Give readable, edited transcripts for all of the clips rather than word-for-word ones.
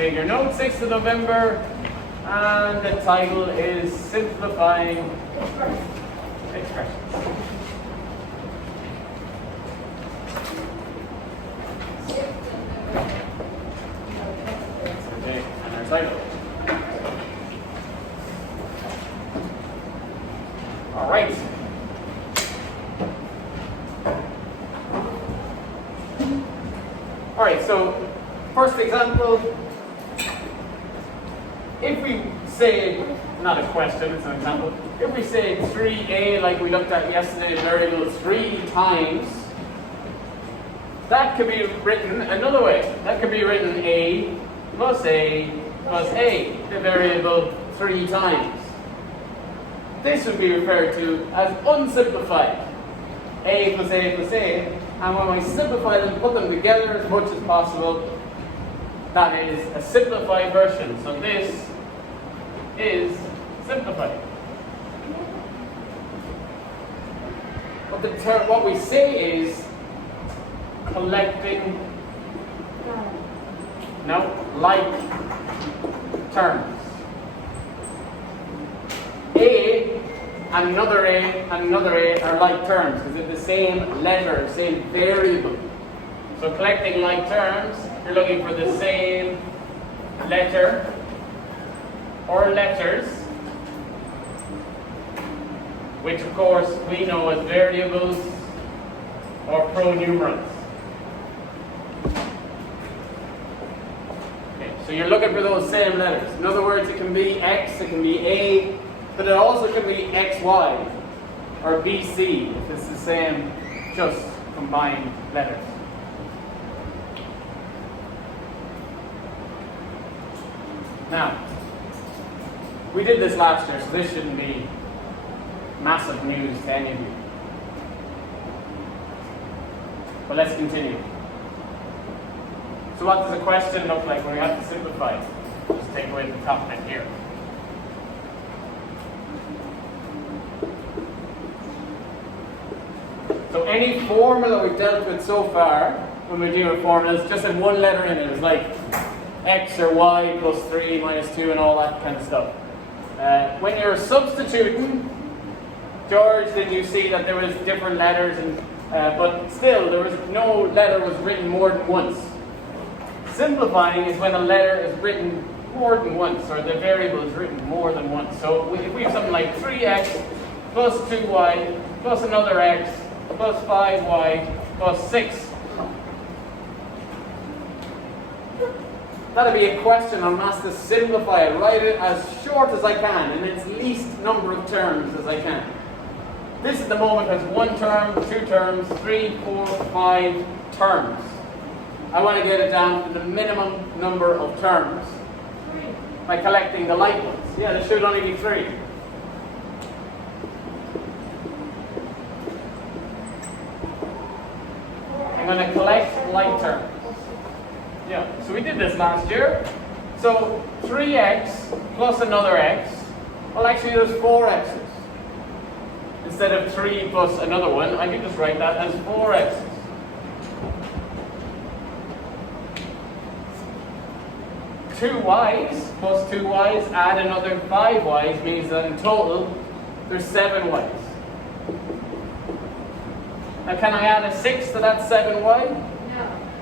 Take your notes, 6th of November, and the title is Simplifying Expressions. Okay, and our title. All right. All right, so first example, if we say, not a question, it's an example, if we say 3a like we looked at yesterday, variable 3 times, that could be written another way. That could be written a plus a, the variable 3 times. This would be referred to as unsimplified. A plus a plus a. And when I simplify them, put them together as much as possible, that is a simplified version. So this is simplified. But what we say is collecting like terms. A and another A and another A are like terms because they're the same letter, same variable. So collecting like terms, you're looking for the same letter or letters, which of course we know as variables or pronumerals. Okay, so you're looking for those same letters. In other words, it can be X, it can be A, but it also can be XY or BC if it's the same, just combined letters. Now, we did this last year, so this shouldn't be massive news to any of you. But let's continue. So what does a question look like when we have to simplify? Just take away the top bit here. So any formula we've dealt with so far, when we're doing formulas, just had one letter in it. It's like x or y plus 3 minus 2 and all that kind of stuff. When you're substituting, George, did you see that there was different letters, but still there was no letter was written more than once. Simplifying is when a letter is written more than once, or the variable is written more than once. So if we have something like 3x plus 2y plus another x plus 5y plus 6. That'll be a question I'm asked to simplify it, write it as short as I can, in its least number of terms as I can. This at the moment has 1 term, 2 terms, 3, 4, 5 terms. I want to get it down to the minimum number of terms by collecting the like ones. Yeah, there should only be 3. I'm going to collect like terms. Yeah, so we did this last year. So 3x plus another x, well actually there's 4 x's. Instead of 3 plus another one, I can just write that as 4 x's. Two y's plus 2 y's, add another 5 y's, means that in total there's 7 y's. Now can I add a 6 to that 7y?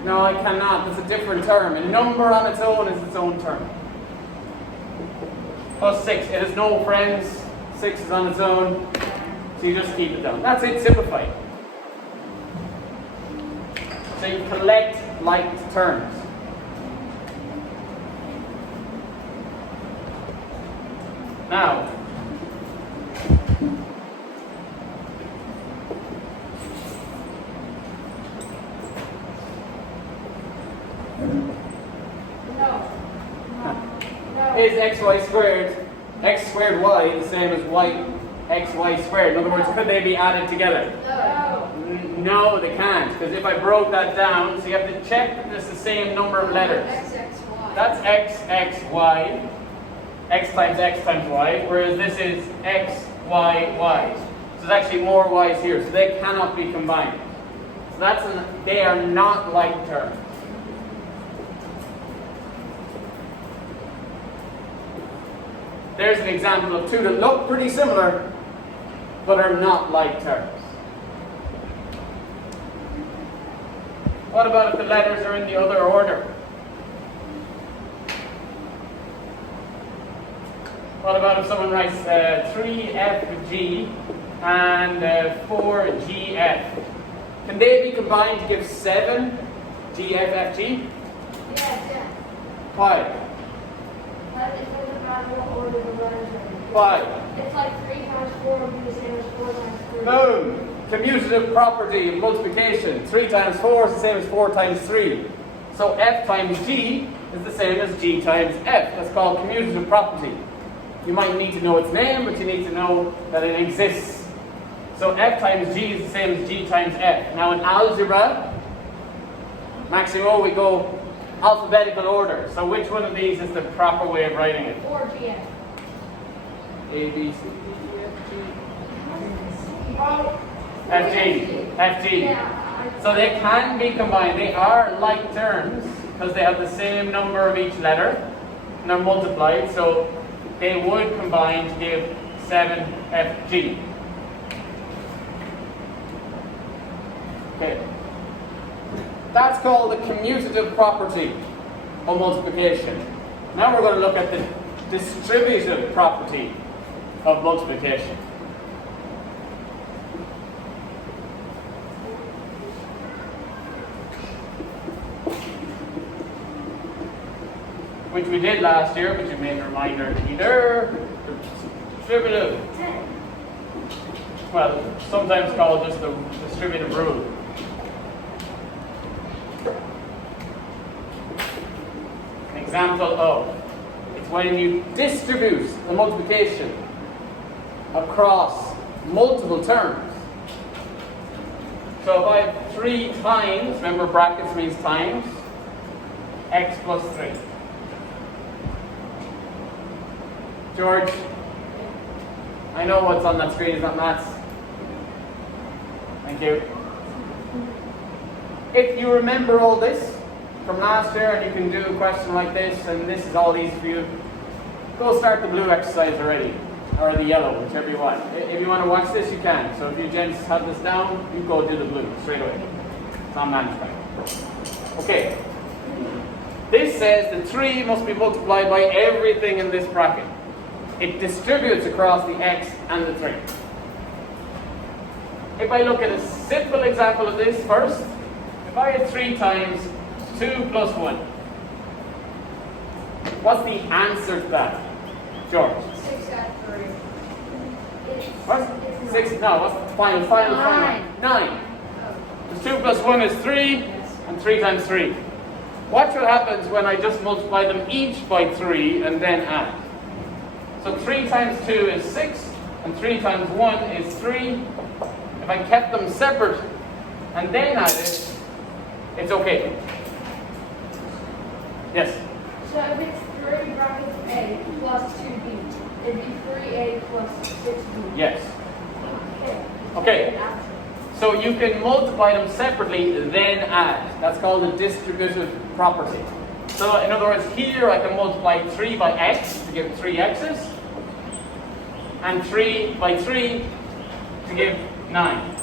No, I cannot. It's a different term. A number on its own is its own term. Plus 6. It has no friends. 6 is on its own. So you just keep it down. That's it, simplified. So you collect like terms. Now, is xy squared, x squared y the same as xy squared? In other words, could they be added together? No, they can't, because if I broke that down, so you have to check that it's the same number of letters. That's x y, x times y, whereas this is x, y, y. So there's actually more y's here, so they cannot be combined. So they are not like terms. there's an example of two that look pretty similar, but are not like terms. What about if the letters are in the other order? What about if someone writes 3FG and 4GF? Can they be combined to give 7GFFG? Yes. Why? But it doesn't matter what order the letters are in. Why? It's like 3 times 4 would be the same as 4 times 3. Boom! Commutative property of multiplication. 3 times 4 is the same as 4 times 3. So F times G is the same as G times F. That's called commutative property. You might need to know its name, but you need to know that it exists. So F times G is the same as G times F. Now in algebra, Maximo, we go alphabetical order. So which one of these is the proper way of writing it? 4GF. A, B, C, D, E, F, G. Oh. FG. FG. Yeah. So they can be combined. They are like terms because they have the same number of each letter and they're multiplied. So they would combine to give 7FG. Okay. That's called the commutative property of multiplication. Now we're going to look at the distributive property of multiplication. Which we did last year, but you made a reminder either. Distributive. Well, sometimes called just the distributive rule. An example of it's when you distribute the multiplication across multiple terms. So if I have 3 times, remember brackets means times, x plus 3. George, I know what's on that screen is not maths. Thank you. If you remember all this from last year and you can do a question like this and this is all easy for you, go start the blue exercise already, or the yellow, whichever you want. If you want to watch this, you can. So if you gents have this down, you go do the blue straight away. It's on management. Okay. This says that 3 must be multiplied by everything in this bracket. It distributes across the x and the 3. If I look at a simple example of this first, if I had 3 times 2 plus 1, what's the answer to that? George? 6 at 3. What? 6? No, what's the final? 9. Because 2 plus 1 is 3, and 3 times 3. Watch what happens when I just multiply them each by 3 and then add. So 3 times 2 is 6, and 3 times 1 is 3. If I kept them separate and then added, it's okay. Yes? So if it's 3 brackets A plus 2B, it'd be 3A plus 6B. Yes. Okay. Okay. So you can multiply them separately, then add. That's called a distributive property. So in other words, here I can multiply 3 by x to give 3 x's, and 3 by 3 to give 9.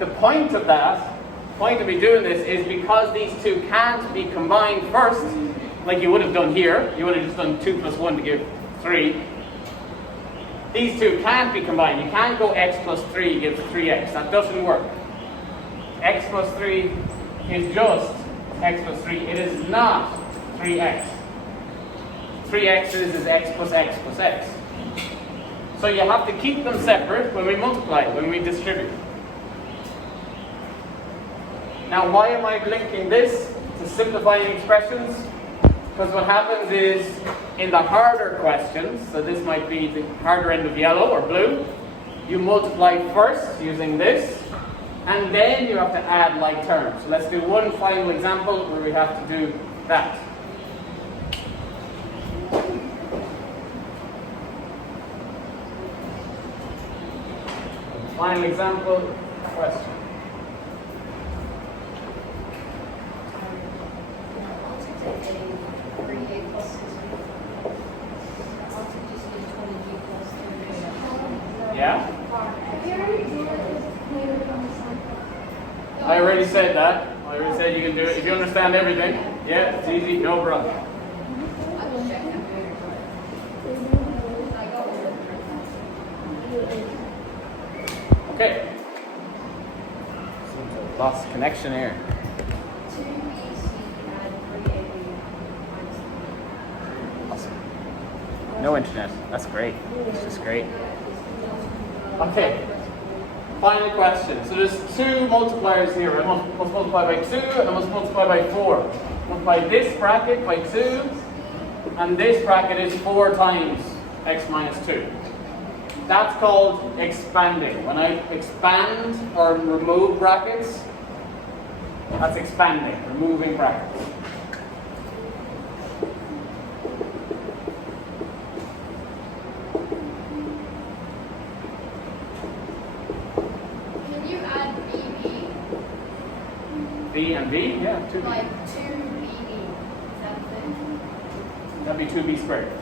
The point of me doing this is because these two can't be combined first, like you would have done here. You would have just done 2 plus 1 to give 3. These two can't be combined. You can't go x plus 3 gives 3x. That doesn't work. X plus 3 is just x plus 3. It is not 3x. 3x's is x plus x plus x. So you have to keep them separate when we multiply, when we distribute. Now why am I linking this to simplifying expressions? Because what happens is, in the harder questions, so this might be the harder end of yellow or blue, you multiply first using this, and then you have to add like terms. So let's do one final example where we have to do that. Final example, question. Yeah? Have you already drawn it later on the sign? I already said that. I already said you can do it. If you understand everything, yeah, it's easy, no problem. I will check that. Okay. Seems I've lost connection here. 2BC and 3AB minus Awesome. No internet. That's great. It's just great. Okay. Final question. So there's two multipliers here. I must multiply by 2 and I must multiply by 4. Multiply this bracket by 2 and this bracket is 4 times x minus 2. That's called expanding. When I expand or remove brackets, that's expanding, removing brackets. Can you add BB? B and B? Yeah, 2B. Like 2BB. Is that the thing? That'd be 2B squared.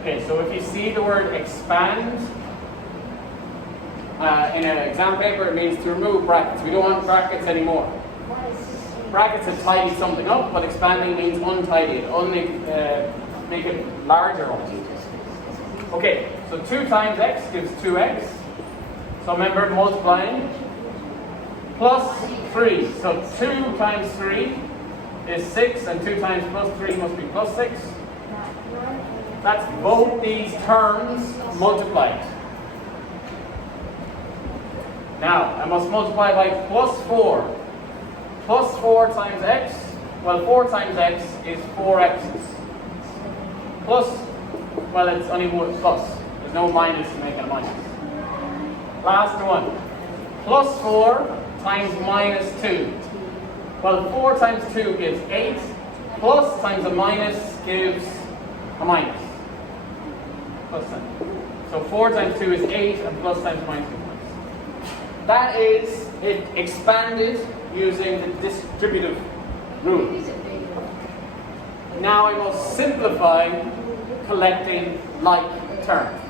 Okay, so if you see the word expand in an exam paper, it means to remove brackets. We don't want brackets anymore. Brackets have tidied something up, but expanding means untidy it, make it larger. Okay, so 2 times x gives 2x. So remember multiplying. Plus 3. So 2 times 3 is 6, and 2 times plus 3 must be plus 6. That's both these terms multiplied. Now, I must multiply by plus 4. Plus 4 times x, well 4 times x is 4x's. Plus, well it's only one plus. There's no minus to make it a minus. Last one. Plus 4 times minus 2. Well 4 times 2 gives 8. Plus times a minus gives a minus. Plus 10. So 4 times 2 is 8 and plus times minus is minus. That is it expanded using the distributive rule. Now I must simplify collecting like terms.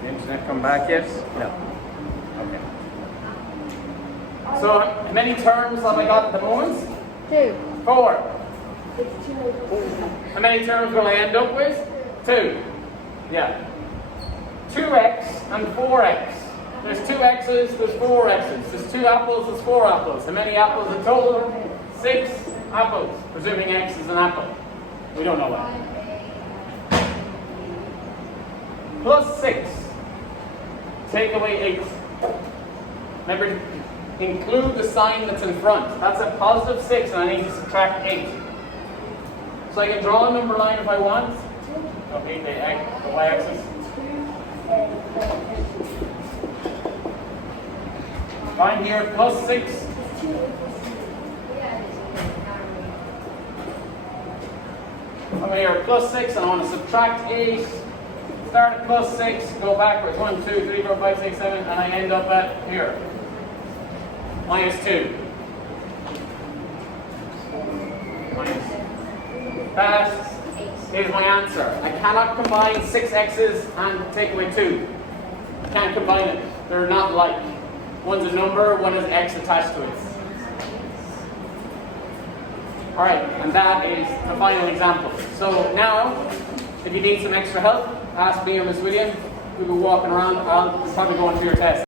The internet come back yet? No. Okay. So how many terms have I got at the moment? 2. 4. It's 2. How many terms will I end up with? 2. Yeah. 2x and 4x. There's 2 x's, there's 4 x's. There's 2 apples, there's 4 apples. How many apples in total? 6 apples. Presuming x is an apple. We don't know that. Plus 6. Take away 8. Remember to include the sign that's in front. That's a positive 6 and I need to subtract 8. So I can draw a number line if I want. Okay, the y-axis. Find here plus 6. Come here plus 6 and I want to subtract 8. Start at plus 6, go backwards. 1, 2, 3, 4, 5, 6, 7, and I end up at here. Minus 2. Minus. That is my answer. I cannot combine 6 x's and take away 2. I can't combine it. They're not like. One's a number, one has x attached to it. Alright, and that is the final example. So now, if you need some extra help, ask me or Miss William. We'll be walking around. I'll probably go into your test.